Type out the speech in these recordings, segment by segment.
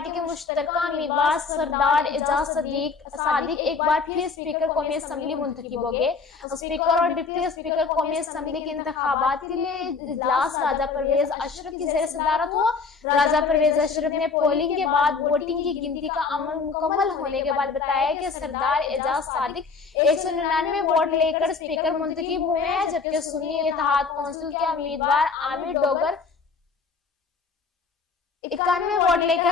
Party کے مشترکہ امیدوار سردار اعجاز صادق ایک بار پھر اسپیکر قومی اسمبلی منتخب ہو گئے۔ اسپیکر اور ڈپٹی اسپیکر قومی اسمبلی کے انتخابات کے لیے اجلاس راجہ پرویز اشرف کی زیر صدارت ہوا۔ راجہ پرویز اشرف نے پولنگ کے بعد ووٹنگ کی گنتی کا عمل مکمل ہونے کے بعد بتایا کہ سردار اعجاز صادق 199 ووٹ لے کر اسپیکر منتخب ہوئے ہیں، جبکہ سنی اتحاد کونسل کے امیدوار عامر ڈوگر 91 ووٹ لے کر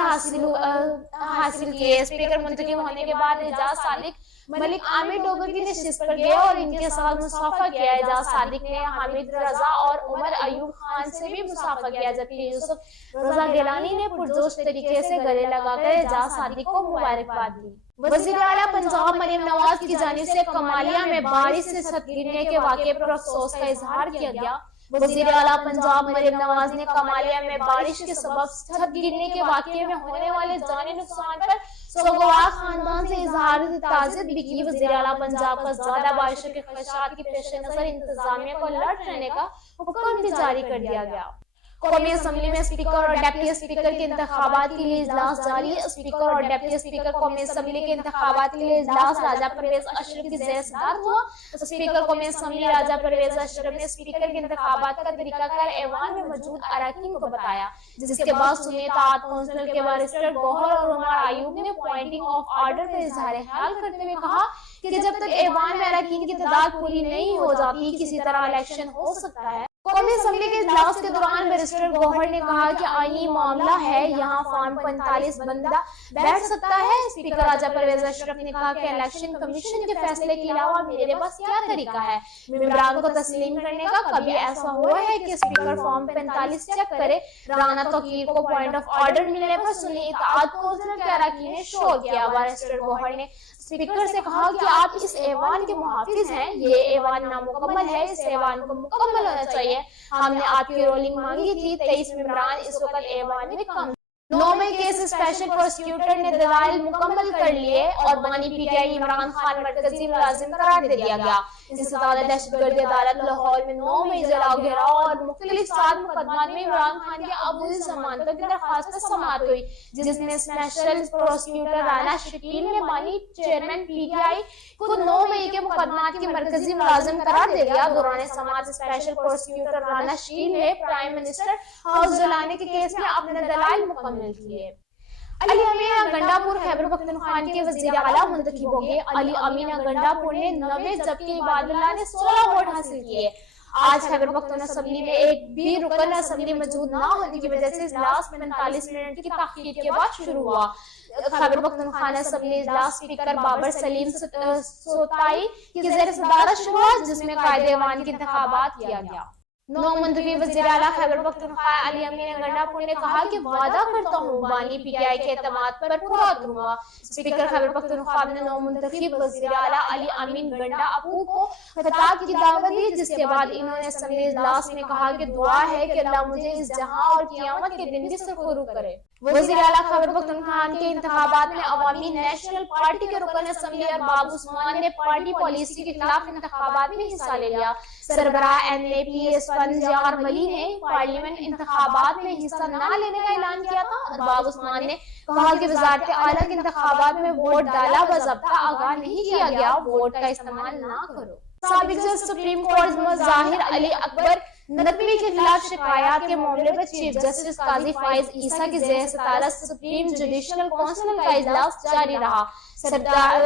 حاصل کیے۔ اسپیکر منتخب ہونے کے بعد اعجاز صادق ملک عامر ڈوگر کی نشست پر گئے اور ان کے ساتھ مصافحہ کیا۔ اعجاز صادق نے حامد رضا اور عمر ایوب خان سے بھی مصافحہ کیا، جبکہ یوسف رضا گیلانی نے پرجوش طریقے سے گلے لگا کر اعجاز صادق کو مبارکباد دی۔ وزیر اعلیٰ پنجاب مریم نواز کی جانب سے کمالیہ میں بارش سے چھت گرنے کے واقعے پر افسوس کا اظہار کیا گیا۔ وزیر اعلیٰ پنجاب مریم نواز نے کمالیہ میں بارش کے سبب چھت گرنے کے واقعے میں ہونے والے جانی نقصان پر سوگوار خاندان سے اظہار تعزیت بھی کی۔ وزیر اعلیٰ پنجاب کا زیادہ بارشوں کے خدشات کے پیش نظر انتظامیہ کو الرٹ رہنے کا حکم بھی جاری کر دیا گیا۔ قومی اسمبلی میں اسپیکر اور ڈپٹی اسپیکر کے انتخابات کے لیے اجلاس جاری ہے۔ اسپیکر اور ڈپٹی اسپیکر قومی اسمبلی کے انتخابات کے لیے اجلاس راجہ پرویز اشرف کی زیر صدارت ہوا۔ اسپیکر قومی اسمبلی راجہ پرویز اشرف نے اسپیکر کے انتخابات کا طریقہ کار ایوان میں موجود اراکین کو بتایا، جس کے بعد سنی اتحاد کونسل کے بارسٹر گوہر اور عمر ایوب نے پوائنٹنگ آف آرڈر پر اظہار خیال کرتے ہوئے کہا کہ جب تک ایوان میں اراکین کی تعداد پوری نہیں ہو جاتی کسی طرح الیکشن ہو سکتا ہے۔ قومی اسمبلی کے اجلاس کے دوران بیرسٹر گوہر نے کہا کہ آئینی معاملہ ہے، یہاں فارم 45 بندہ بیٹھ سکتا ہے۔ اسپیکر راجہ پرویز اشرف نے کہا کہ الیکشن کمیشن کے فیصلے کے علاوہ میرے پاس کیا طریقہ ہے ممبران کو تسلیم کرنے کا؟ کبھی ایسا ہوا ہے کہ اسپیکر فارم 45 چیک کرے؟ رانا توقیر کو پوائنٹ آف آرڈر ملنے پر سنی اتحاد کونسل کے اراکین نے شور کیا۔ بیرسٹر گوہر نے اسپیکر سے کہا کہ آپ اس ایوان کے محافظ ہیں، یہ ایوان نامکمل ہے، اس ایوان کو مکمل ہونا چاہیے۔ ہم نے آپ کی رولنگ مانگی تھی، 23 ممبران اس وقت ایوان میں کم۔ 9 مئی کیس اسپیشل پروسیکیوٹر نے دلائل مکمل کر لیے اور بانی P T I Imran Khan مرکزی ملازم قرار دے دیا گیا۔ انسداد دہشت گردی عدالت لاہور میں 9 مئی جلاؤ گھیراؤ اور مختلف 7 مقدمات میں عمران خان کے عبوری ضمانتوں کی درخواست پر سماعت ہوئی، جس میں اسپیشل پروسیکیوٹر رانا شکیل نے بانی چیئرمین پی ٹی آئی کو 9 مئی کے مقدمات کے مرکزی ملازم قرار دے دیا۔ دوران سماعت اسپیشل پروسیکیوٹر رانا شکیل نے پرائم منسٹر ہاؤس جلانے کے کیس میں اپنے دلائل مکمل کیے۔ علی امین گنڈا پور خیبر پختونخوا کے وزیر اعلیٰ منتخب ہو گئے۔ علی امین گنڈا پور نے 90 جبکہ عباد اللہ نے 16 ووٹ حاصل کیے۔ آج خیبر پختونخوا اسمبلی میں ایک بھی رکن اسمبلی موجود نہ ہونے کی وجہ سے اجلاس 45 منٹ کی تاخیر کے بعد شروع ہوا۔ خیبر پختونخوا اسمبلی اجلاس اسپیکر بابر سلیم سوتائی کی زیر صدارت شروع ہوا، جس میں قائد ایوان کے انتخابات کیا گیا۔ نو منتخب وزیر اعلیٰ خیبر پختونخوا علی امین گنڈا پور نے کہا کہ وعدہ کرتا ہوں بانی پی ٹی آئی کے اعتماد پر پورا اتروں گا۔ اسپیکر خیبر پختونخوا نے نو منتخب وزیر اعلیٰ علی امین گنڈا اپو کو خطاب کی دعوت دی، جس کے بعد انہوں نے اسمبلی اجلاس میں کہا کہ دعا ہے کہ اللہ مجھے اس جہاں اور قیامت کے دن بھی سرخرو کرے۔ وزیر اعلیٰ خیبر پختونخوا کے انتخابات میں عوامی نیشنل پارٹی کے رکن اسمبلی ارباب عثمان نے پارٹی پالیسی کے خلاف انتخابات میں حصہ لے لیا۔ سربراہ این اے پی اسفند یار ولی نے پارلیمنٹ انتخابات میں حصہ نہ لینے کا اعلان کیا تھا۔ ارباب عثمان نے کہا کہ وزارت اعلیٰ کے انتخابات میں ووٹ ڈالا باضابطہ آگاہ نہیں کیا گیا، ووٹ کا استعمال نہ کرو۔ سابق جج سپریم کورٹ ظاہر علی اکبر نقوی کے خلاف شکایات کے معاملے پر چیف جسٹس قاضی فائز عیسیٰ کی زیر صدارت سپریم جوڈیشل کونسل کا اجلاس جاری رہا۔ سردار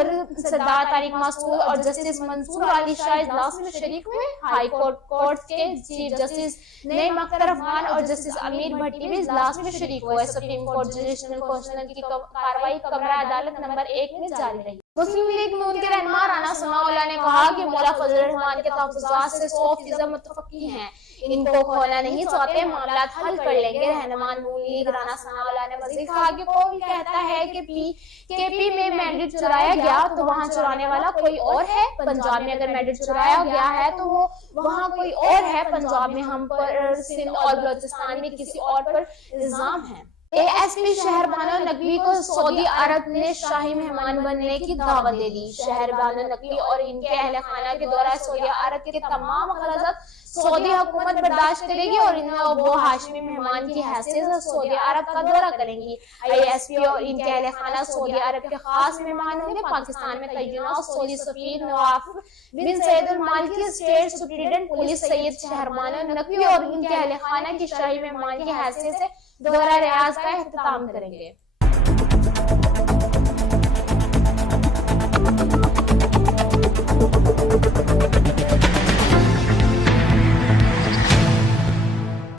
طارق مسعود اور جسٹس منصور علی شاہ اجلاس میں شریک ہوئے۔ ہائی کورٹ کے چیف جسٹس نعیم اختر افغان اور جسٹس امیر بھٹی بھی اجلاس میں شریک ہوئے۔ سپریم کورٹ جوڈیشل کونسل کی کارروائی کمرہ عدالت نمبر 1 میں جاری رہی۔ مسلم لیگ نون کے رہنما رانا ثناء اللہ نے کہا کہ مولا فضل الرحمان کے تحفظات سے 100% متفقی ہیں، ان کو کھونا نہیں چاہتے، معاملات حل کر لیں گے۔ رہنما نون لیگ رانا ثناء اللہ نے مزید کہا کہ قوم کہتا ہے کہ کے پی میں مینڈیٹ چرایا گیا تو وہاں چرانے والا کوئی اور ہے، پنجاب میں اگر مینڈیٹ چرایا گیا ہے تو وہ وہاں کوئی اور ہے، پنجاب میں ہم پر، سندھ اور بلوچستان میں کسی اور پر الزام ہے۔ ASP شہربانو نقوی کو سعودی عرب نے شاہی مہمان بننے کی دعوت دے دی. شہربانو نقوی اور ان کے اہل خانہ کے دورہ سعودی عرب کے تمام اخراجات سعودی حکومت برداشت کرے گی اور وہ ہاشمی مہمان کی حیثیت سے سعودی عرب کا دورہ کریں گی. ASP اور ان کے اہل خانہ سعودی عرب کے خاص مہمان ہوں گے. پاکستان میں تعینات سعودی سفیر نواف بن سعید المالکی، اسٹیٹ سپرنٹینڈنٹ پولیس سید شہربانو نقوی اور ان کے اہل خانہ کی شاہی مہمان کی حیثیت سے دورہ ریاض کا اہتمام کریں گے.